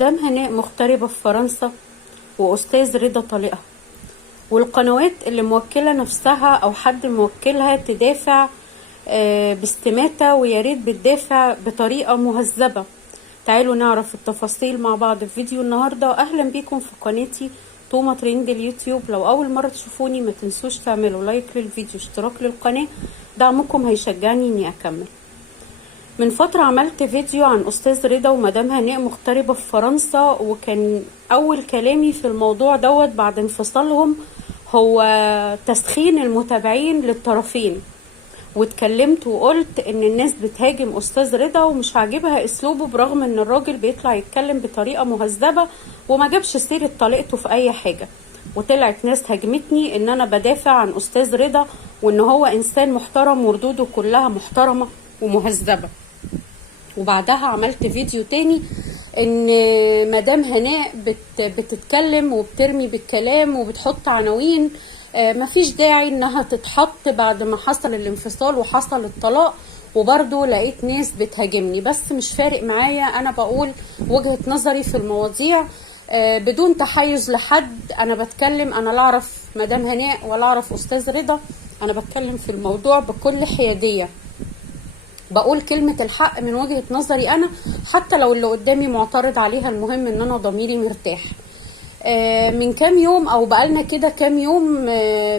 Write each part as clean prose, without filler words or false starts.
مدام هناء مغتربة في فرنسا، وأستاذ رضا طليقها، والقنوات اللي موكلة نفسها أو حد موكلها تدافع باستماتة، وياريت بتدافع بطريقة مهذبة. تعالوا نعرف التفاصيل مع بعض في فيديو النهاردة. أهلا بيكم في قناتي توما ترند اليوتيوب. لو أول مرة تشوفوني ما تنسوش تعملوا لايك للفيديو، اشتراك للقناة، دعمكم هيشجعني إني أكمل. من فترة عملت فيديو عن أستاذ رضا ومدام هناء مغتربة في فرنسا، وكان أول كلامي في الموضوع دوت بعد انفصالهم هو تسخين المتابعين للطرفين، واتكلمت وقلت ان الناس بتهاجم أستاذ رضا ومش عاجبها اسلوبه، برغم ان الراجل بيطلع يتكلم بطريقة مهذبة وما جابش سيرة طليقته في اي حاجة. وطلعت ناس هاجمتني ان انا بدافع عن أستاذ رضا وان هو انسان محترم وردوده كلها محترمة ومهذبة. وبعدها عملت فيديو تاني ان مدام هناء بتتكلم وبترمي بالكلام وبتحط عناوين مفيش داعي انها تتحط بعد ما حصل الانفصال وحصل الطلاق. وبرضو لقيت ناس بتهاجمني، بس مش فارق معايا، انا بقول وجهة نظري في المواضيع بدون تحيز لحد. انا بتكلم، انا لا اعرف مدام هناء ولا اعرف استاذ رضا، انا بتكلم في الموضوع بكل حيادية، بقول كلمة الحق من وجهة نظري أنا، حتى لو اللي قدامي معترض عليها. المهم إن أنا ضميري مرتاح. من كام يوم أو بقالنا كده كام يوم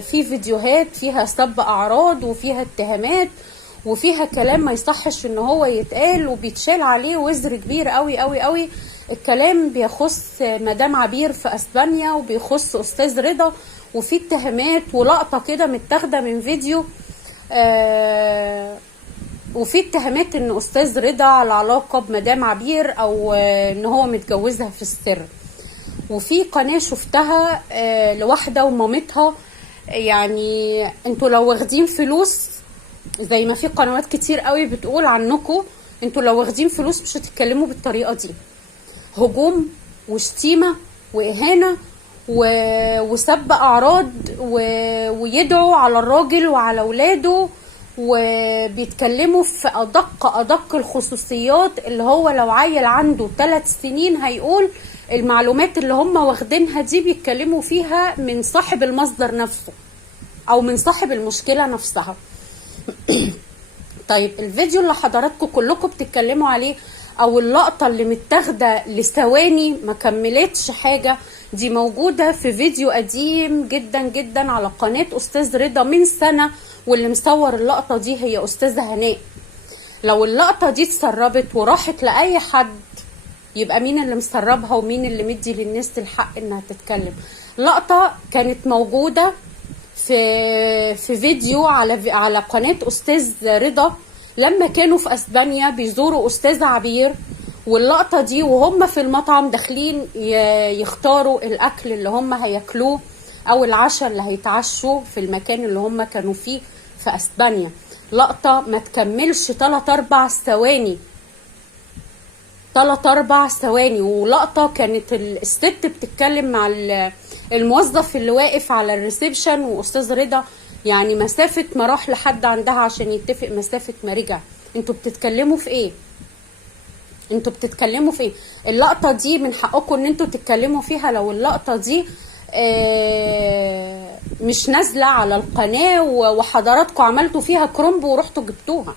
في فيديوهات فيها سب أعراض وفيها اتهامات وفيها كلام ما يصحش إن هو يتقال، وبيتشال عليه وزر كبير قوي قوي قوي. الكلام بيخص مدام عبير في أسبانيا وبيخص أستاذ رضا، وفي اتهامات ولقطة كده متاخدة من فيديو وفي اتهامات ان استاذ رضا على علاقة بمدام عبير او ان هو متجوزها في السر. وفي قناة شفتها لواحدة ومامتها، يعني انتوا لو واخدين فلوس زي ما في قنوات كتير قوي بتقول عنكم، انتوا لو واخدين فلوس مش هتتكلموا بالطريقة دي. هجوم وشتيمة واهانة وسب اعراض ويدعوا على الراجل وعلى اولاده، وبيتكلموا في أدق الخصوصيات، اللي هو لو عيل عنده 3 سنين هيقول المعلومات اللي هم واخدينها دي بيتكلموا فيها من صاحب المصدر نفسه أو من صاحب المشكلة نفسها. طيب الفيديو اللي حضراتكم كلكم بتتكلموا عليه أو اللقطة اللي متاخدة لثواني ما كملتش حاجة، دي موجودة في فيديو قديم جدا جدا على قناة أستاذ رضا من سنة، واللي مصور اللقطة دي هي أستاذة هناء. لو اللقطة دي اتسربت وراحت لأي حد، يبقى مين اللي مسربها ومين اللي مدي للناس الحق انها تتكلم؟ لقطة كانت موجودة في فيديو على قناة أستاذ رضا لما كانوا في أسبانيا بيزوروا أستاذة عبير، واللقطة دي وهم في المطعم داخلين يختاروا الأكل اللي هم هياكلوه أو العشاء اللي هيتعشوا في المكان اللي هم كانوا فيه في أسبانيا. لقطة ما تكملش 3-4 ثواني، 3-4 ثواني. ولقطة كانت الست بتتكلم مع الموظف اللي واقف على الريسبشن، وأستاذ رضا يعني مسافة ما راح لحد عندها عشان يتفق، مسافة ما رجع. انتوا بتتكلموا في ايه؟ انتوا بتتكلموا في ايه؟ اللقطة دي من حقكم ان انتوا تتكلموا فيها. لو اللقطة دي مش نازلة على القناة وحضراتكم عملتوا فيها كرومب ورحتوا جبتوها.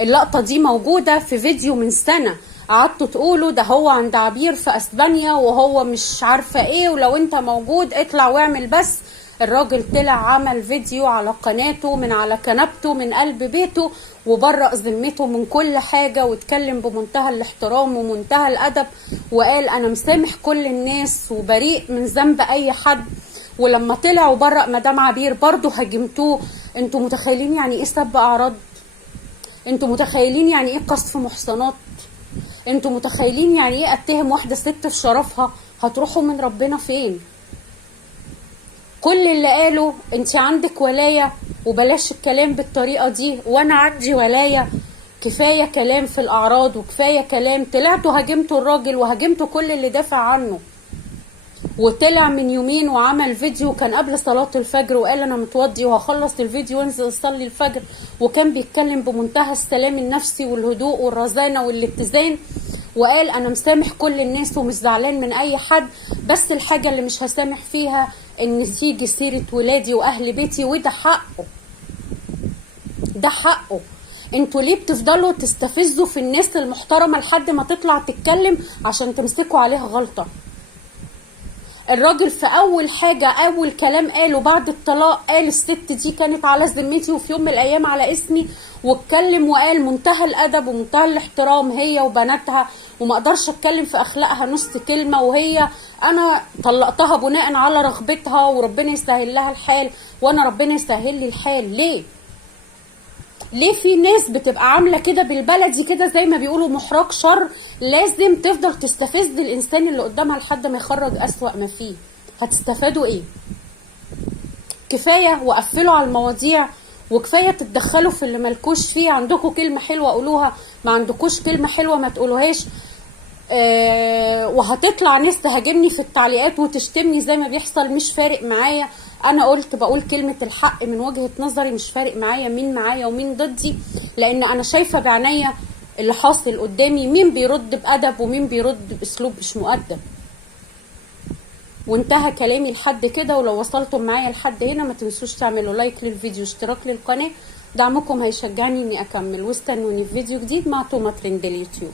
اللقطة دي موجودة في فيديو من سنة، قعدتوا تقولوا ده هو عند عبير في اسبانيا وهو مش عارفة ايه، ولو انت موجود اطلع واعمل. بس الراجل طلع عمل فيديو على قناته من على كنبته من قلب بيته، وبرأ ذمته من كل حاجة، واتكلم بمنتهى الاحترام ومنتهى الأدب، وقال أنا مسامح كل الناس وبريء من ذنب أي حد. ولما طلع وبرأ مدام عبير برضو هاجمتوه. انتوا متخيلين يعني ايه سب أعراض؟ انتوا متخيلين يعني ايه قذف محصنات؟ انتوا متخيلين يعني ايه اتهم واحدة ست في شرفها؟ هتروحوا من ربنا فين؟ كل اللي قالوا انت عندك ولاية وبلاش الكلام بالطريقة دي، وانا عندي ولاية. كفاية كلام في الاعراض وكفاية كلام. طلعتوا هاجمتوا الراجل وهاجمتوا كل اللي دافع عنه. وطلع من يومين وعمل فيديو كان قبل صلاة الفجر وقال انا متوضي وهخلص الفيديو وانزل اصلي الفجر، وكان بيتكلم بمنتهى السلام النفسي والهدوء والرزانة والاتزان، وقال انا مسامح كل الناس ومش زعلان من اي حد، بس الحاجة اللي مش هسامح فيها ان تيجي سيرة ولادي واهل بيتي، وده حقه، ده حقه. انتوا ليه بتفضلوا تستفزوا في الناس المحترمة لحد ما تطلع تتكلم عشان تمسكوا عليها غلطة؟ الراجل في اول حاجة، اول كلام قاله بعد الطلاق، قال الست دي كانت على ذمتي وفي يوم من الايام على اسمي، واتكلم وقال منتهى الادب ومنتهى الاحترام هي وبناتها، وما اقدرش اتكلم في اخلاقها نص كلمة، وهي انا طلقتها بناء على رغبتها وربنا يسهل لها الحال وانا ربنا يسهل لي الحال. ليه في ناس بتبقى عامله كده بالبلدي كده زي ما بيقولوا محراق شر، لازم تفضل تستفز الانسان اللي قدامها لحد ما يخرج اسوأ ما فيه؟ هتستفادوا ايه؟ كفايه وقفلوا على المواضيع، وكفايه تتدخلوا في اللي مالكوش فيه. عندكم كلمه حلوه قولوها، ما عندكوش كلمه حلوه ما تقولوهاش. وهتطلع ناس تهاجمني في التعليقات وتشتمني زي ما بيحصل، مش فارق معايا. انا قلت بقول كلمة الحق من وجهة نظري، مش فارق معايا مين معايا ومين ضدي، لان انا شايفة بعناية اللي حاصل قدامي، مين بيرد بأدب ومين بيرد باسلوب مش مؤدب. وانتهى كلامي لحد كده. ولو وصلتم معايا لحد هنا ما تنسوش تعملوا لايك للفيديو، اشتراك للقناة، دعمكم هيشجعني اني اكمل، واستنوني في فيديو جديد مع توما ترند اليوتيوب.